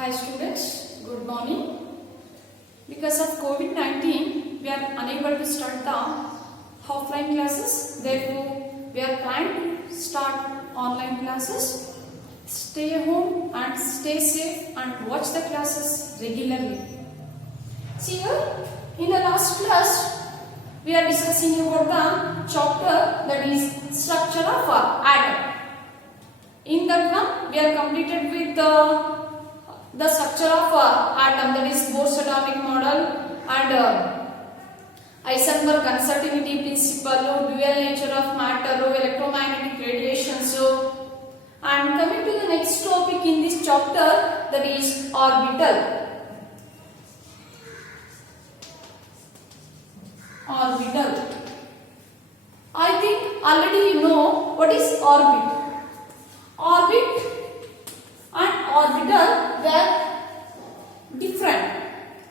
Hi students, good morning. Because of COVID-19, we are unable to start the offline classes. Therefore, we are trying to start online classes. Stay home and stay safe and watch the classes regularly. See here, in the last class, we are discussing about the chapter that is structure of atom. In that one, we are completed with the structure of atom, that is Bohr's atomic model and Heisenberg uncertainty principle, dual nature of matter, electromagnetic radiation. And coming to the next topic in this chapter, that is orbital. Orbital. I think already you know what is orbit. Orbit and orbital, they are different.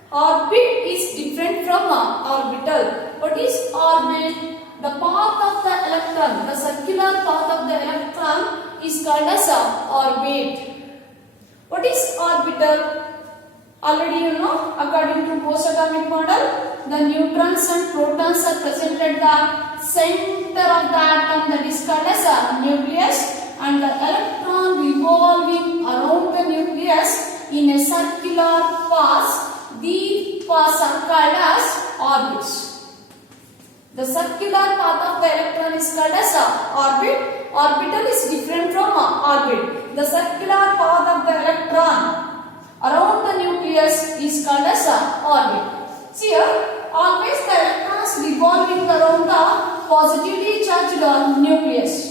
Orbit is different from orbital. What is orbit? The path of the electron, the circular path of the electron is called as orbit. What is orbital? Already you know, according to Bohr's atomic model, the neutrons and protons are present at the center of the atom, that is called as a nucleus, and the electron revolving around the nucleus in a circular path. These paths are called as orbits. The circular path of the electron is called as orbit. Orbital is different from orbit. The circular path of the electron around the nucleus is called as orbit. See here, always the electrons revolving around the positively charged nucleus.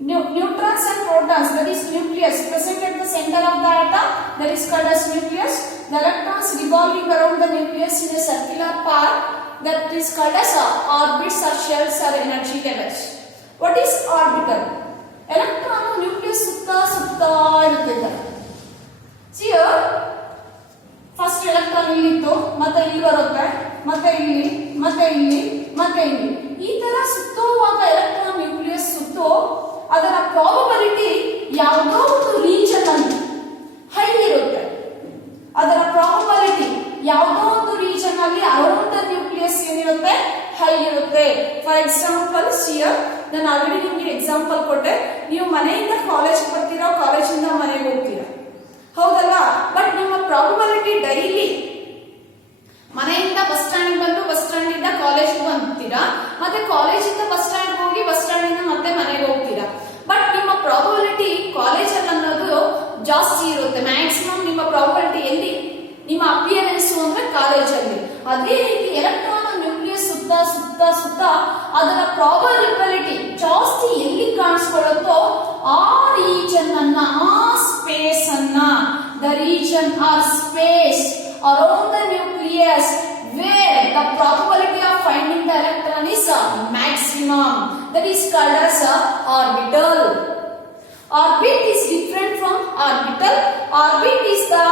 Neutrons and protons, that is nucleus, present at the center of the atom, that is called as nucleus. The electrons revolving around the nucleus in a circular path, that is called as orbits or shells or energy levels. What is orbital? Electron nucleus sutta irutte. See here, first electron illiತ್ತು, ಮತ್ತೆ ಇಲ್ಲಿ ಬರುತ್ತೆ, ಮತ್ತೆ ಇಲ್ಲಿ, ಮತ್ತೆ ಇಲ್ಲಿ, ಮತ್ತೆ ಇಲ್ಲಿ. ಈ ತರ ಸುತ್ತುವಾಗ ಎಲೆಕ್ಟ್ರಾನ್ ನ್ಯೂಕ್ಲಿಯಸ್ ಸುತ್ತು ಅದರ ಪ್ರಾಬಬಿಲಿಟಿ ಯಾವುದೋ ಒಂದು ರೀಜನ್ ಅಲ್ಲಿ ಹೈ ಇರುತ್ತೆ. ಅದರ ಪ್ರಾಬಬಿಲಿಟಿ ಯಾವುದೋ ಒಂದು ರೀಜನ್ ಅಲ್ಲಿ ಅರೌಂಡ್ ದ ನ್ಯೂಕ್ಲಿಯಸ್ ಏನಿರುತ್ತೆ, ಹೈ ಇರುತ್ತೆ. ಫಾರ್ ಎಕ್ಸಾಂಪಲ್ ಹಿಯರ್ ನಾನು ಆಲ್ರೆಡಿ ನಿಮಗೆ ಎಕ್ಸಾಂಪಲ್ ಕೊಟ್ಟೆ. ನೀವು ಮನೆಯಿಂದ ಕಾಲೇಜ್ ಬರ್ತೀರಾ, ಕಾಲೇಜಿಂದ ಮನೆಗೆ ಹೋಗ್ತೀರಾ, ಹೌದಲ್ಲ? ಬಟ್ ನಿಮ್ಮ ಪ್ರಾಬಬಿಲಿಟಿ ಡೈಲಿ ಮನೆಯಿಂದ ಬಸ್ ಸ್ಟ್ಯಾಂಡ್ ಬಂದು ಬಸ್ ಸ್ಟ್ಯಾಂಡ್ ಇಂದ ಕಾಲೇಜ್ ಬಂದ್ತೀರಾ, ಮತ್ತೆ ಕಾಲೇಜಿಂದ ಬಸ್ ಸ್ಟ್ಯಾಂಡ್ ಹೋಗಿ ಬಸ್ ಸ್ಟ್ಯಾಂಡ್ ಇಂದ ಮತ್ತೆ ಮನೆಗೆ ಹೋಗ್ತೀರಾ. ಬಟ್ ನಿಮ್ಮ ಪ್ರಾಬಬಿಲಿಟಿ ಕಾಲೇಜಲ್ಲಿ ಅನ್ನೋದು ಜಾಸ್ತಿ ಇರುತ್ತೆ. ಮ್ಯಾಕ್ಸಿಮಮ್ ನಿಮ್ಮ ಪ್ರಾಬಬಿಲಿಟಿ ಎಲ್ಲಿ, ನಿಮ್ಮ ಅಪಿಯರೆನ್ಸ್ ಅಂದ್ರೆ ಕಾಲೇಜಲ್ಲಿ. ಅದೇ ರೀತಿ ಎಲೆಕ್ಟ್ರಾನ್ ನ್ಯೂಕ್ಲಿಯಸ್ ಸುತ್ತ ಸುತ್ತ ಸುತ್ತ ಅದರ ಪ್ರಾಬಬಿಲಿಟಿ ಜಾಸ್ತಿ ಎಲ್ಲಿ ಕಾಣಿಸ್ಕೊಳ್ಳುತ್ತೋ ಆ ರೀಜನ್ ಅನ್ನ, ಆ ಸ್ಪೇಸ್ ಅನ್ನ, the region or space around the nucleus where the probability of finding the electron is maximum, that is called as orbital. Orbit is different from orbital. Orbit is the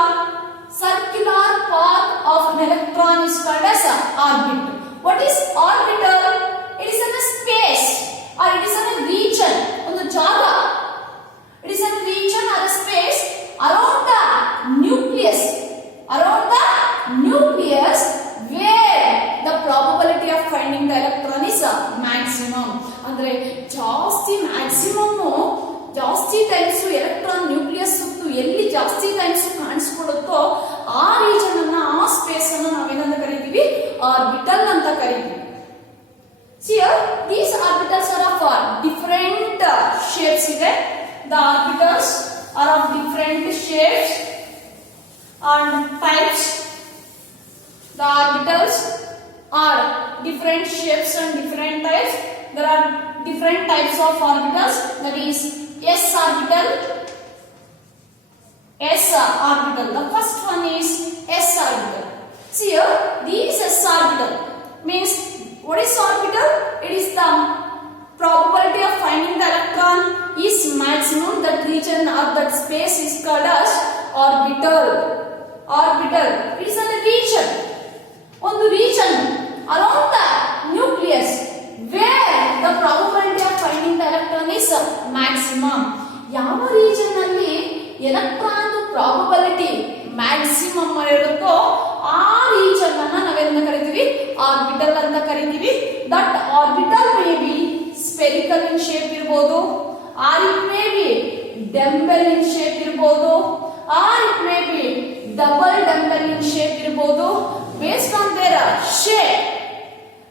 circular path of an electron is called as orbit. What is orbital? It is in a space or it is in a region, ಒಂದು ಜಾಗ. It is in a region or a space around the nucleus. Around the nucleus where the probability of finding the electron is maximum. ಅಂದ್ರೆ ಜಾಸ್ತಿ maximum ಜಾಸ್ತಿ times electron nucleus ಸುತ್ತು ಎಲ್ಲಿ ಜಾಸ್ತಿ times ಕಾಣಿಸ್ಕೊಳ್ಳುತ್ತೋ ಆ region ಅನ್ನ, ಆ ಸ್ಪೇಸ್ ಅನ್ನ ನಾವೇನಂತ ಕರಿತೀವಿ, ಆರ್ಬಿಟಲ್ ಅಂತ ಕರಿತೀವಿ. See, these orbitals are of different shapes ಇದೆ. The orbitals are of different shapes and types. The orbitals are different shapes and different types. There are different types of orbitals, that is s orbital. S orbital. The first one is s orbital. See here, this s orbital means what is orbital? It is the probability of finding the electron is maximum. That region or that space is called as orbital. Orbital. It is a region. ಒಂದು region around the nucleus where the probability of finding the electron is maximum. ಯಾವ region ಅಲ್ಲಿ electron probability maximum ಇರುತ್ತೋ ಆ region ಅನ್ನ ನಾವೇನ ಕರಿತೀವಿ orbital ಅಂತ ಕರಿತೀವಿ. That orbital may be spherical in shape ಇರಬಹುದು, or it may be dumbbell in shape ಇರಬಹುದು, or it may be double dumbbell in shape ಇರಬಹುದು. Based on their shape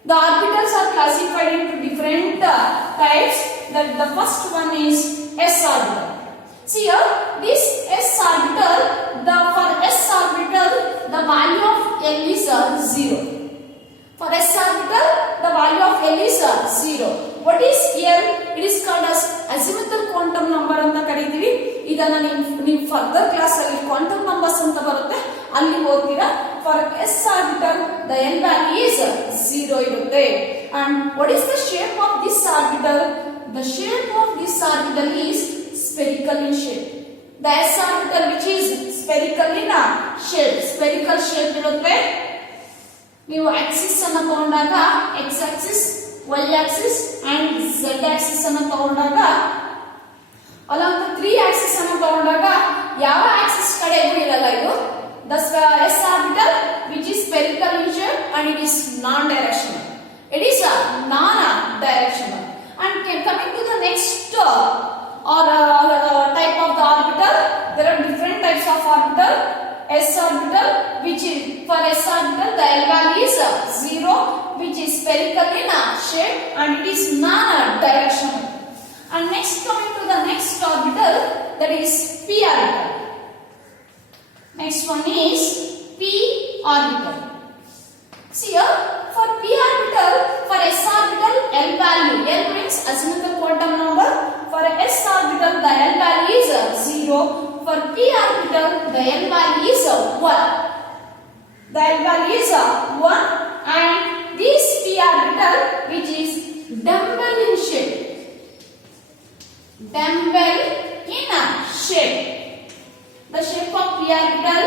the orbitals are classified into different types. That the first one is s orbital. See here, this s orbital, for s orbital the value of L is 0. For s orbital the value of L is 0. What is L? It is called as azimuthal quantum number anta ಕರೀತೀವಿ. ಇದನ್ನ ನೀವು further class ಅಲ್ಲಿ quantum numbers ಅಂತ ಬರುತ್ತೆ, ಅಲ್ಲಿ ಓದ್ತೀರಾ. For s orbital the L value is 0 ಇರುತ್ತೆ. And what is the shape of this orbital? The shape of this orbital is spherical in shape. The s orbital which is spherical in shape, spherical shape ಇರುತ್ತೆ. ನೀವು Axis ಅನ್ನು ತಗೊಂಡಾಗ x axis, y axis and z axis ಅನ್ನು ತಗೊಂಡಾಗ along the 3 axis ಅನ್ನು ತಗೊಂಡಾಗ ಯಾವ Axis ಕಡೆಗೂ ಇರಲ್ಲ ಇದು. The s orbital which is spherical in shape and it is non-directional. It is a non-directional. And coming to the next type of the orbital, there are different types of orbital. S orbital, which is for s orbital the L value is 0, which is spherical in shape and it is non-directional. And next, coming to the next orbital, that is p orbital. Next one is p orbital. See here, for p orbital, for s orbital L value, L means azimuthal quantum number. For s orbital the L value is 0. For p orbital the L value is 1. The L value is 1, and this p orbital which is dumbbell in shape. Dumbbell in shape. The shape of p orbital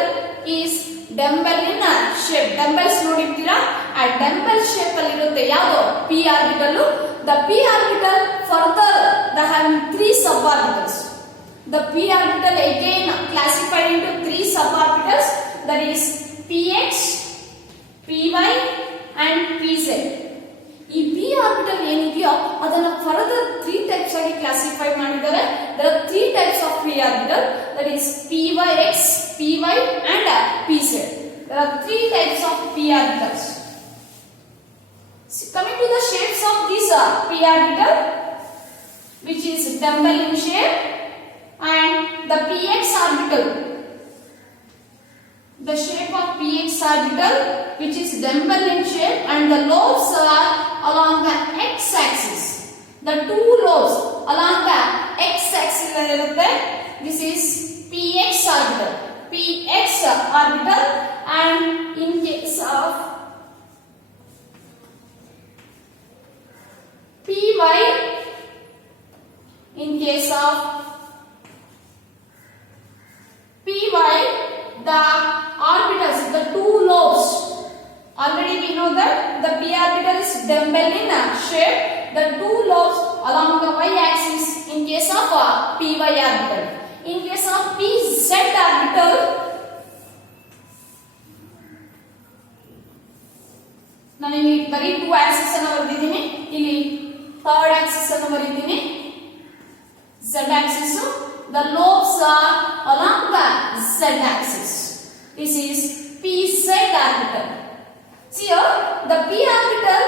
is dumbbell in shape. Dumbbells ನೋಡಿರ್ತೀರಾ, ಆ dumbbell shape ಅಲ್ಲಿ ಇರುತ್ತೆ ಯಾವುದು p orbital. The p orbital further they have 3 suborbitals. The p orbital again classified into 3 suborbitals, that is px, py and pz. ಈ p orbital ಏನಿದೆಯೋ ಅದನ್ನ further 3 types ಆಗಿ classify ಮಾಡಿದ್ದಾರೆ. There are 3 types of p orbital, that is pyx, py and pz. There are 3 types of p orbitals. Coming to the shapes of this p orbital, which is dumbbell in shape, and the px orbital, the shape of px orbital which is dumbbell in shape, and the lobes are along the x axis. The 2 lobes along the x axis irutte. This is px orbital, px orbital, and in case of py, in case of py, the orbitals, the 2 lobes, already we know that the p orbital is dumbbell in shape. The 2 lobes along the y axis in case of py orbital. In case of pz orbital, ನಾನು ಇಲ್ಲಿ ಬರೀ 2 Axis ಅನ್ನು ಬರೆದಿದ್ದೀನಿ, ಇಲ್ಲಿ third Axis ಅನ್ನು ಬರೆದಿದ್ದೀನಿ. z axis, the lobes are along the z axis. This is pz orbital. See here, the p orbital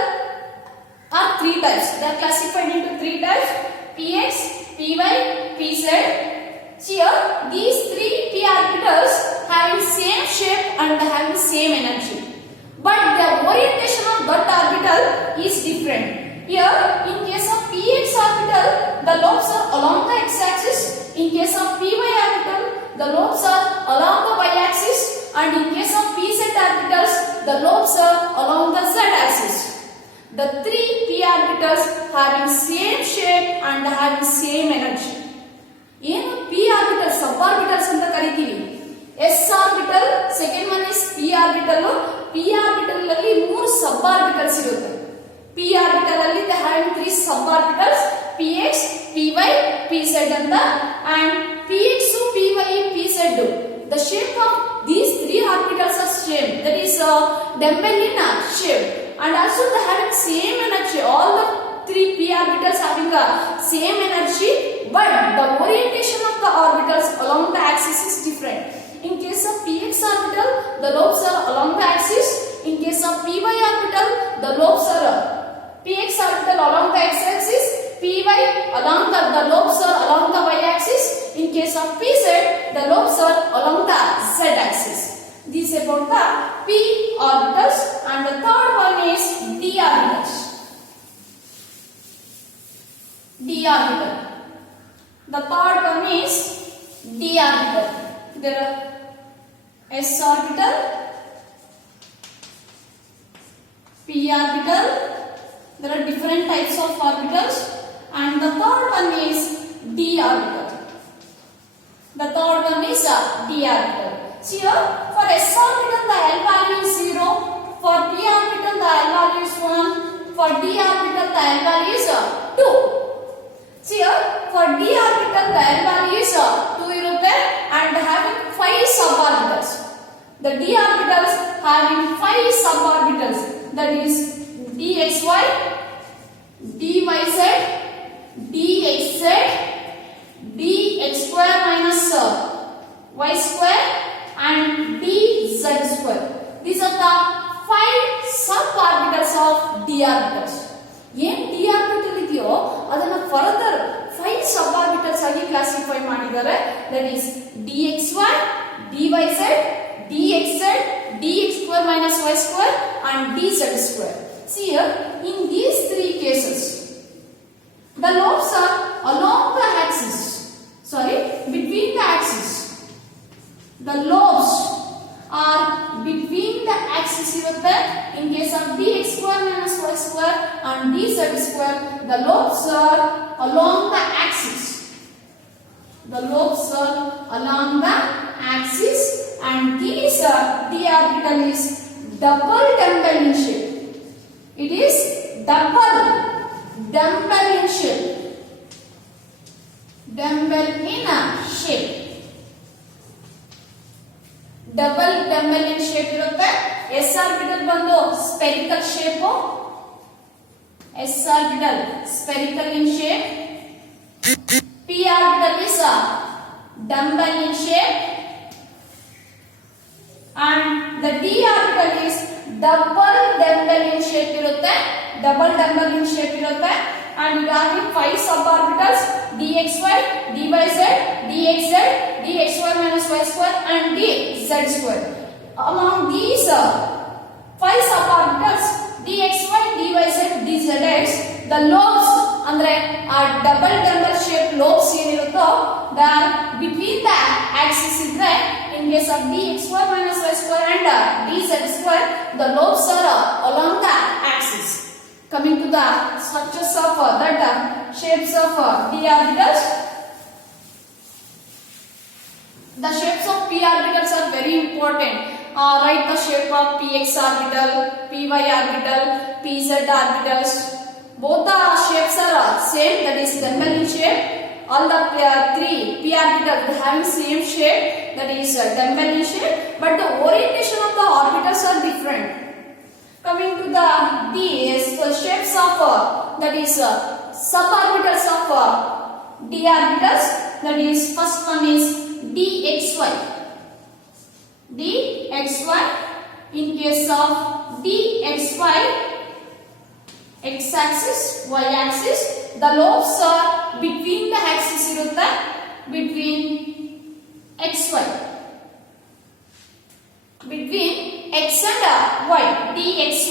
are 3 types. They are classified into 3 types: px, py, pz. See here, these 3 p orbitals having same shape and having same energy, but the orientation of that orbital is different. Here, in case of px orbital, the lobes are along the x-axis. In case of py orbital, the lobes are along the y-axis, and in case of pz orbitals, the lobes are along the z-axis. The 3 p orbitals having same shape and having same energy. ಏನು p orbitals suborbitals ಅಂತ ಕರೀತೀವಿ. s orbital, second one is p orbital. p orbital ಅಲ್ಲಿ 3 suborbitals ಇರುತ್ತೆ. p orbital ಅಲ್ಲಿ they have 3 suborbitals: px, py, pz ಅಂತ. And px, py, pz shape of these three orbitals are same, that is dumbbell in shape, and also they having same energy. All the three p orbitals having a same energy, but the orientation of the orbitals along the axis is different. In case of px orbital, the lobes are along the axis. In case of py orbital, the lobes are px orbital along the x-axis, py along the lobes are along the y-axis. In case of pz, the lobes are along the z-axis. This is about the p orbitals, and the third one is d orbitals. D orbital. The third one is d orbital. There are s orbital, p orbital. There are different types of orbitals, and the third one is d orbital. The third one is d orbital. See here, for s orbital the L value is 0, for p orbital the L value is 1, for d orbital the L value is 2. See here, for d orbital the L value is 2 and having 5 suborbitals. The d orbitals having 5 suborbitals, that is dxy, dyz, dxz, dx square minus y square, and dz square. These are the 5 suborbitals of d orbitals. ಏನ್ d orbital ಇದೆಯೋ ಅದನ್ನ further 5 suborbitals ಆಗಿ classify ಮಾಡಿದ್ದಾರೆ. That is dxy, dyz, dxz, dx square minus y square, and dz square. See here, in these three cases, the lobes are along the axis. Sorry, between the axis. The lobes are between the axis irutte. In case of dx square minus y square and dz square, the lobes are along the axis. The lobes are along the axis, and this d orbital is double dumbbell in shape. It is double dumbbell in shape. Dumbbell in shape. Double dumbbell in shape irutte. S orbital bandu spherical shape. S orbital spherical in shape. P orbital is dumbbell in shape, and the d orbital is double dumbbell in shape irutte. Double dumbbell in shape irutte, and it having 5 suborbitals dxy, dyz, dxz, dxy minus y square, and dz square. Among these 5 suborbitals dxy, dyz, dzx, the lobes andre double dumbbell shape lobes ಏನಿರುತ್ತೋ the between the axis ಇದ್ರೆ, in case of dxy minus y square and dz square, the lobes are along the axis. Coming to the structures of that shapes of d orbitals. The shapes of p orbitals are very important. Write the shape of px orbital, py orbital, pz orbitals. Both the shapes are same, that is dumbbell in shape. All the 3 p orbitals having same shape, that is dumbbell in shape, but the orientation of the orbitals are different. Coming to the shapes of that is suborbitals of d orbitals, that is first one is dxy. dxy, in case of dxy, x-axis, y-axis, the lobes are between the axis irutte, between xy, between x and y, dxy.